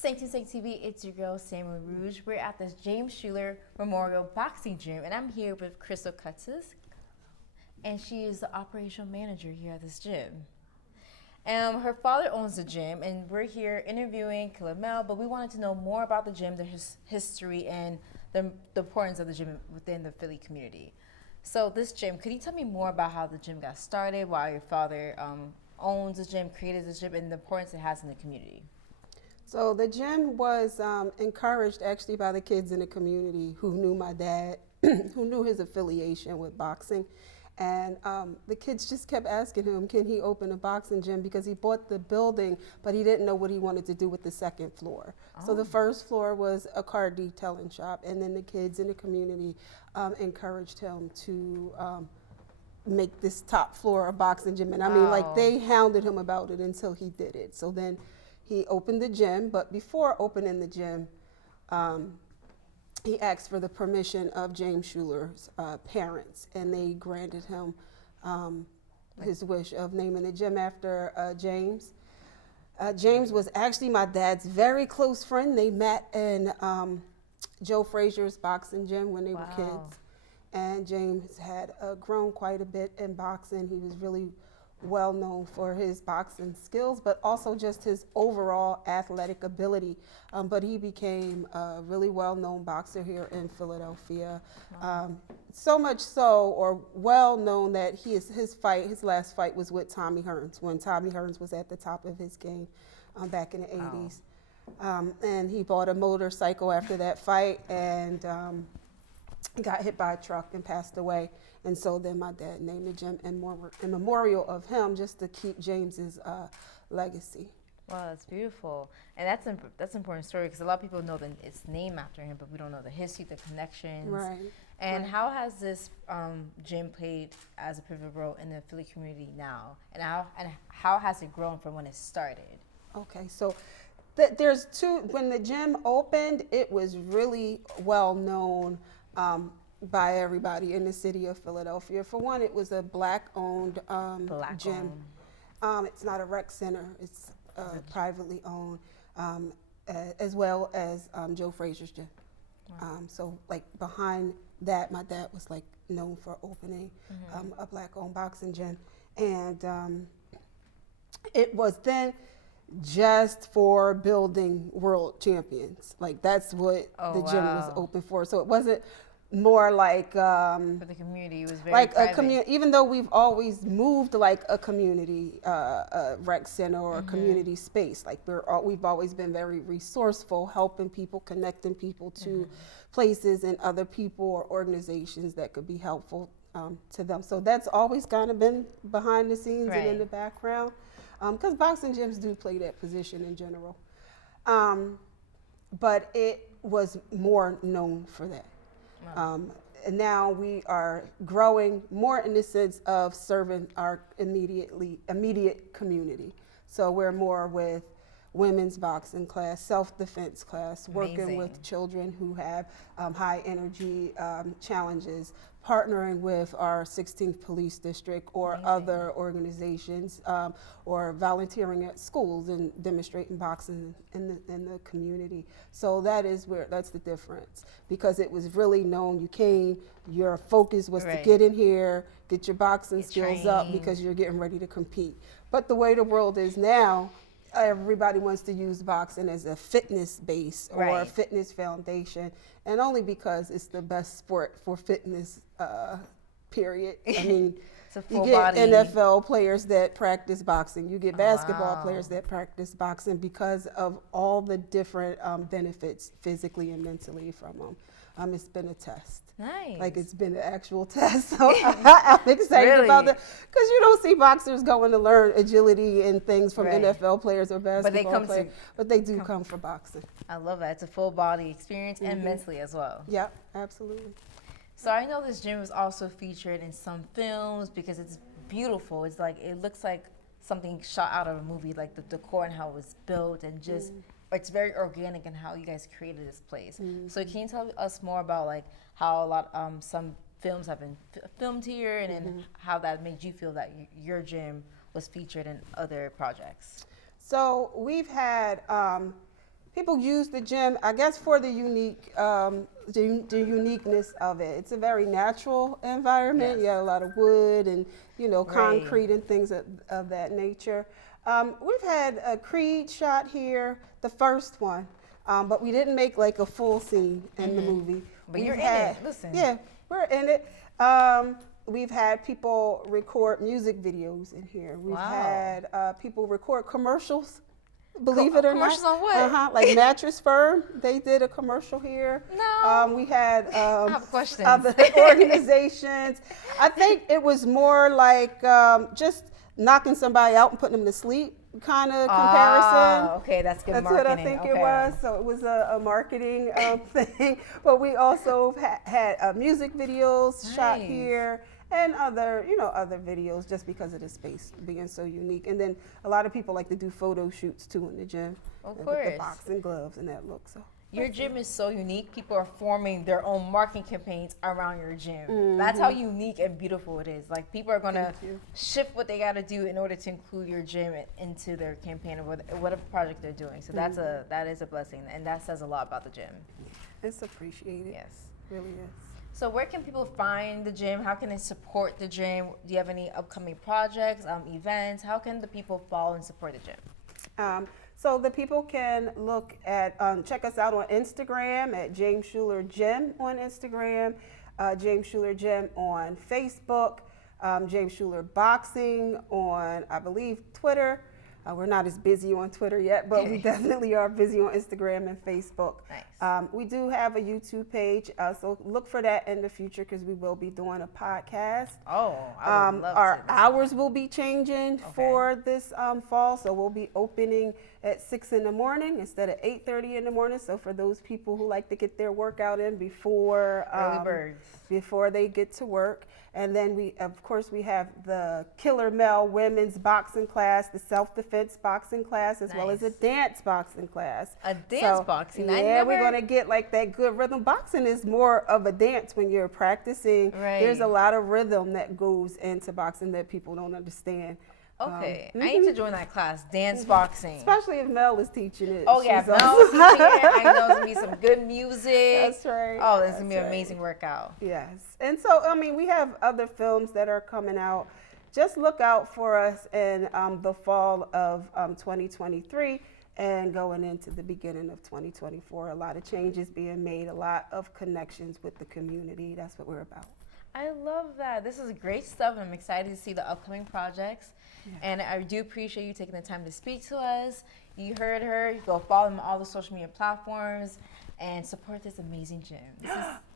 Saint TV, it's your girl, Samuel Rouge. We're at this James Schuler Memorial Boxing Gym, and I'm here with CRYSTAL CUSTUS, and she is the operational manager here at this gym. Her father owns the gym, and we're here interviewing Kilamel, but we wanted to know more about the gym, the history, and the importance of the gym within the Philly community. So this gym, could you tell me more about how the gym got started, why your father owns the gym, created the gym, and the importance it has in the community? So the gym was encouraged actually by the kids in the community who knew my dad, who knew his affiliation with boxing. And the kids just kept asking him, can he open a boxing gym? Because he bought the building, but he didn't know what he wanted to do with the second floor. Oh. So the first floor was a car detailing shop. And then the kids in the community encouraged him to make this top floor a boxing gym. And I mean, like, they hounded him about it until he did it. So then he opened the gym, but before opening the gym, he asked for the permission of James Schuler's parents, and they granted him his wish of naming the gym after James. James was actually my dad's very close friend. They met in Joe Frazier's boxing gym when they were kids. And James had grown quite a bit in boxing. He was really well known for his boxing skills, but also just his overall athletic ability. But he became a really well-known boxer here in Philadelphia. So much so, or well known, that his last fight was with Tommy Hearns, when Tommy Hearns was at the top of his game back in the 80s. And he bought a motorcycle after that fight and got hit by a truck and passed away. And so then my dad named the gym in memorial of him, just to keep James's legacy. Wow, that's beautiful. And that's an important story, because a lot of people know that it's named after him, but we don't know the history, the connections. Right. And how has this gym played as a pivotal role in the Philly community now? And how has it grown from when it started? Okay, so there's two. When the gym opened, it was really well known by everybody in the city of Philadelphia. For one, it was a black-owned gym. It's not a rec center. It's privately owned, as well as Joe Frazier's gym. Wow. So, like, behind that, my dad was, like, known for opening a black-owned boxing gym. And it was then just for building world champions. Like, that's what the gym was open for. So it wasn't more like for the community. It was very like private. a community, even though we've always moved like a community rec center or a community space. Like, we've always been very resourceful, helping people, connecting people to places and other people or organizations that could be helpful to them. So that's always kind of been behind the scenes and in the background, because boxing gyms do play that position in general. But it was more known for that. And now we are growing more in the sense of serving our immediate community. So we're more with women's boxing class, self-defense class, working with children who have high energy challenges, partnering with our 16th Police District or other organizations, or volunteering at schools and demonstrating boxing in the community. So that's the difference, because it was really known. You came, your focus was to get in here, get your boxing skills up, because you're getting ready to compete. But the way the world is now, everybody wants to use boxing as a fitness base or a fitness foundation, and only because it's the best sport for fitness, period. I mean, you get NFL players that practice boxing. You get basketball players that practice boxing because of all the different benefits physically and mentally from them. It's been a test. Nice. Like, it's been an actual test. So I'm excited about that, because you don't see boxers going to learn agility and things from NFL players or basketball players, but they do come for boxing. I love that. It's a full body experience and mentally as well. Yeah, absolutely. So I know this gym was also featured in some films because it's beautiful. It's like, it looks like something shot out of a movie, like the decor and how it was built, and just it's very organic in how you guys created this place. So can you tell us more about, like, how some films have been filmed here, and then how that made you feel that your gym was featured in other projects? So we've had People use the gym, I guess, for the uniqueness of it. It's a very natural environment. Yes. You have a lot of wood and, Right. concrete and things of that nature. We've had a Creed shot here, the first one, but we didn't make like a full scene in the movie. But you're in it. Listen. Yeah, we're in it. We've had people record music videos in here. We've had people record commercials. Believe it or not. Commercials on what? Like Mattress Firm, they did a commercial here. No. We had I have questions. other organizations. I think it was more like just knocking somebody out and putting them to sleep kind of comparison. Okay, that's good That's marketing. what I think it was. So it was a marketing thing. But we also had music videos shot Nice. here and other videos just because of the space being so unique. And then a lot of people like to do photo shoots too in the gym. Of With course. the boxing gloves and that look. So Your gym is so unique. People are forming their own marketing campaigns around your gym. That's how unique and beautiful it is. Like, people are gonna Thank you. shift what they gotta do in order to include your gym into their campaign or whatever project they're doing. So that is a blessing, and that says a lot about the gym. It's appreciated. Yes. It really is. So where can people find the gym? How can they support the gym? Do you have any upcoming projects, events? How can the people follow and support the gym? So the people can look at, check us out on Instagram at James Schuler Gym on Instagram, James Schuler Gym on Facebook, James Schuler Boxing on, I believe, Twitter. We're not as busy on Twitter yet, but we definitely are busy on Instagram and Facebook. Nice. We do have a YouTube page, so look for that in the future because we will be doing a podcast. Oh, I would love Our to. hours will be changing for this fall, so we'll be opening at 6 in the morning instead of 8:30 in the morning. So for those people who like to get their workout in before Early birds. before they get to work. And then we have the Killer Mel women's boxing class, the self-defense boxing class, as well as a Nice. dance boxing class. A dance boxing? I Yeah, we're never- gonna get like that good rhythm. Boxing is more of a dance when you're practicing. Right. There's a lot of rhythm that goes into boxing that people don't understand. Okay, I need to join that class, dance boxing. Especially if Mel is teaching it. Oh yeah, She's Mel's awesome. teaching it. I know it's gonna be some good music. That's right. Oh, this is gonna be an That's right. amazing workout. Yes. And so, we have other films that are coming out. Just look out for us in the fall of 2023 and going into the beginning of 2024. A lot of changes being made, a lot of connections with the community. That's what we're about. I love that. This is great stuff, and I'm excited to see the upcoming projects. And I do appreciate you taking the time to speak to us. You heard her. You go follow them on all the social media platforms and support this amazing gym.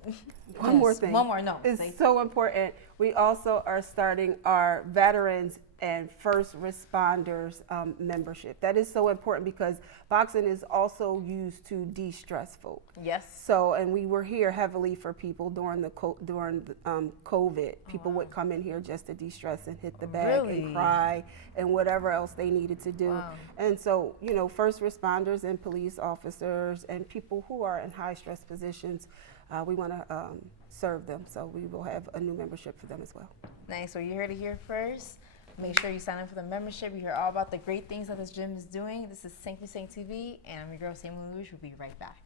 This is One more thing. One more, no. It's so important. We also are starting our veterans and first responders membership. That is so important because boxing is also used to de-stress folk. Yes. So, and we were here heavily for people during COVID. People would come in here just to de-stress and hit the bag Really? and cry and whatever else they needed to do. Wow. And so, first responders and police officers and people who are in high stress positions, we want to serve them. So we will have a new membership for them as well. Nice. So you heard it here first. Make sure you sign up for the membership. You hear all about the great things that this gym is doing. This is seg5 TV, and I'm your girl, Sam Rouge. We'll be right back.